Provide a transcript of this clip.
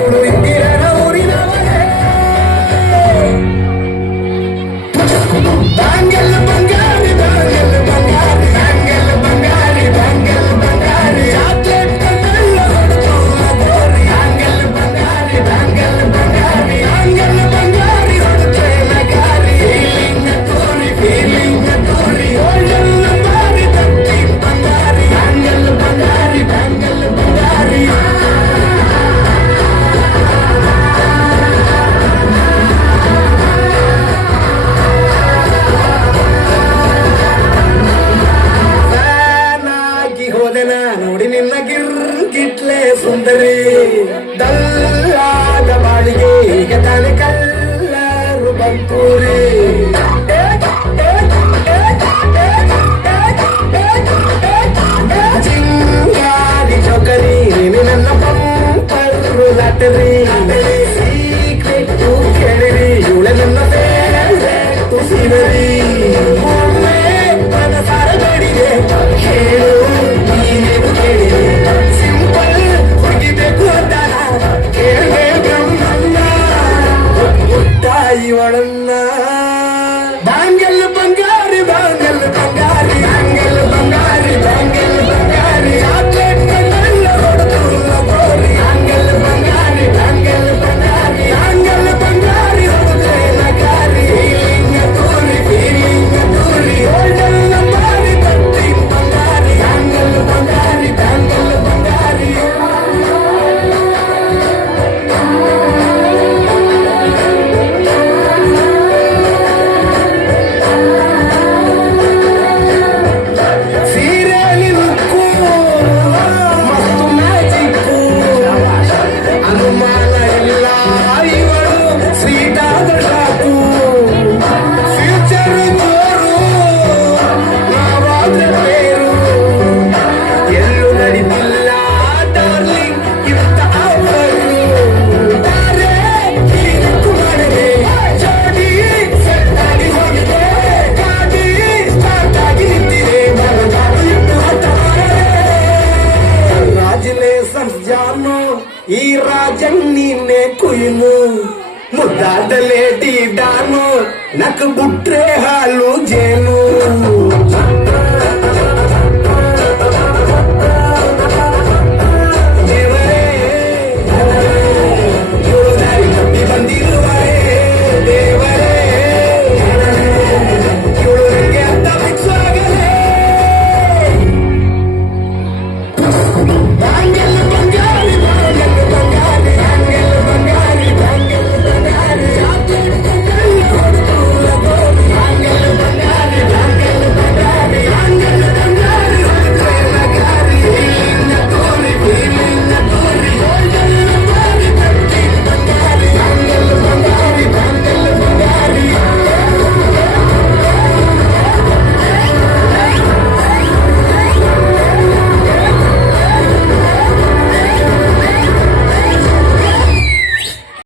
ಇವಳು ಇಂದಿರನ ಊರಿನವನೇ ಬ್ಯಾಂಗಲ್ ಬಂಗಾರಿ ಬ್ಯಾಂಗಲ್ ಬಂಗಾರಿ ಬ್ಯಾಂಗಲ್ ಬಂಗಾರಿ ಬ್ಯಾಂಗಲ್ ಬಂಗಾರಿ chocolate ಕಣ್ಣಲ್ಲ ಹೊಡೆದು ಗೋರಿ bangle ಬಂಗಾರಿ bangle ಬಂಗಾರಿ bangle ಬಂಗಾರಿ ಹೊಡೆದ್ರೆ ನಗಾರಿ ಫೀಲಿಂಗ್ ತೋರಿ ಒಳ್ಳೆಲ್ಲ ಬಾರಿ ತಟ್ಟಿ ಬಂಗಾರಿ ಬ್ಯಾಂಗಲ್ ಬಂಗಾರಿ ಬ್ಯಾಂಗಲ್ ಬಂಗಾರಿ ಹೋದೆನ ನೋಡಿ ನಿನ್ನ ಗಿಟ್ಲೆ ಸುಂದರಿ ದಲ್ಲಾದ ಬಾಳಿಗೆ ಈಗ ತಾನೆ ಕಲ್ಲರು ಬಂತೂರಿ ಚಿಂಗಾರಿ ಚೌಕರಿ ನನ್ನ ಪಂಪರು ಲಾಟರಿ ಸೀಕ್ರೆಟ್ ಕೇಳಿರಿ ಇವಳೆ ನನ್ನ ಫೇವರೇಟ್ ಸೀನರಿ ಮನಸಾರ ಬೇಡಿದೆ ಹೇಳು ನೀನೇನು ಕೇಳಿದೆ ಸಿಂಪಲ್ ಹುಡುಗಿಬೇಕು ಅಂತಾನ ಕೇಳಿದೆ ಬ್ರಹ್ಮಣ್ಣ ಇವಳನ್ನ ಬ್ಯಾಂಗಲ್ ಬಂಗಾರಿ ಬ್ಯಾಂಗಲ್ ಬಂಗಾರಿ ಬ್ಯಾಂಗಲ್ ಬಂಗಾರಿ ಬ್ಯಾಂಗಲ್ ಬಂಗಾರಿ ಚಾಕ್ಲೇಟ್ ಕಣ್ಣಲ್ಲ ಹೊಡೆದು ಗೋರಿ ಬ್ಯಾಂಗಲ್ ಬಂಗಾರಿ ಬ್ಯಾಂಗಲ್ ಬಂಗಾರಿ ಬ್ಯಾಂಗಲ್ ಬಂಗಾರಿ ಹೊಡೆದ್ರೆ ನಗಾರಿ ಫೀಲಿಂಗ್ ತೋರಿ ಒಳ್ಳೆಲ್ಲ ಬಾರಿ ತಟ್ಟಿ ಬಂಗಾರಿ ಬ್ಯಾಂಗಲ್ ಬಂಗಾರಿ ಬ್ಯಾಂಗಲ್ ಬಂಗಾರಿ ಸೀರೆಯಲ್ಲಿ ಲುಕ್ಕು ಮಸ್ತು ಮ್ಯಾಜಿಕ್ಕು ಅನುಮಾನ ಇಲ್ಲ ಇವಳು ಸ್ವೀಟ್ ಆದ ಶಾಕು ಫ್ಯೂಚರ್ ಜೋರು ನಾವಾದ್ರೆ ಬೇರು ಎಲ್ಲೂ ನಡೀತಿಲ್ಲ ಡಾರ್ಲಿಂಗ್ ಇವತ್ತ ಅವರು ತಾರೆ ಹೀರಕ್ಕು ಮಾಡಿದೆ ಜೋಡಿ ಸೆಟ್ ಆಗಿ ಹೋಗಿದೆ ಗಾಡಿ ಸ್ಟಾರ್ಟ್ ಆಗಿ ನಿಂತಿದೆ ಮರಗಾಡು ಇಟ್ಟು ರಾಜಲೇ ಸಂಜಾನು ಈ ರಾಜನ್ ನೀನೆ ಕುಯ್ನು ಮುದ್ದಾದಲೇ ಡಿ ಡಾನು ನಕ್ ಬುಟ್ರೆ ಹಾಲು ಜೇನು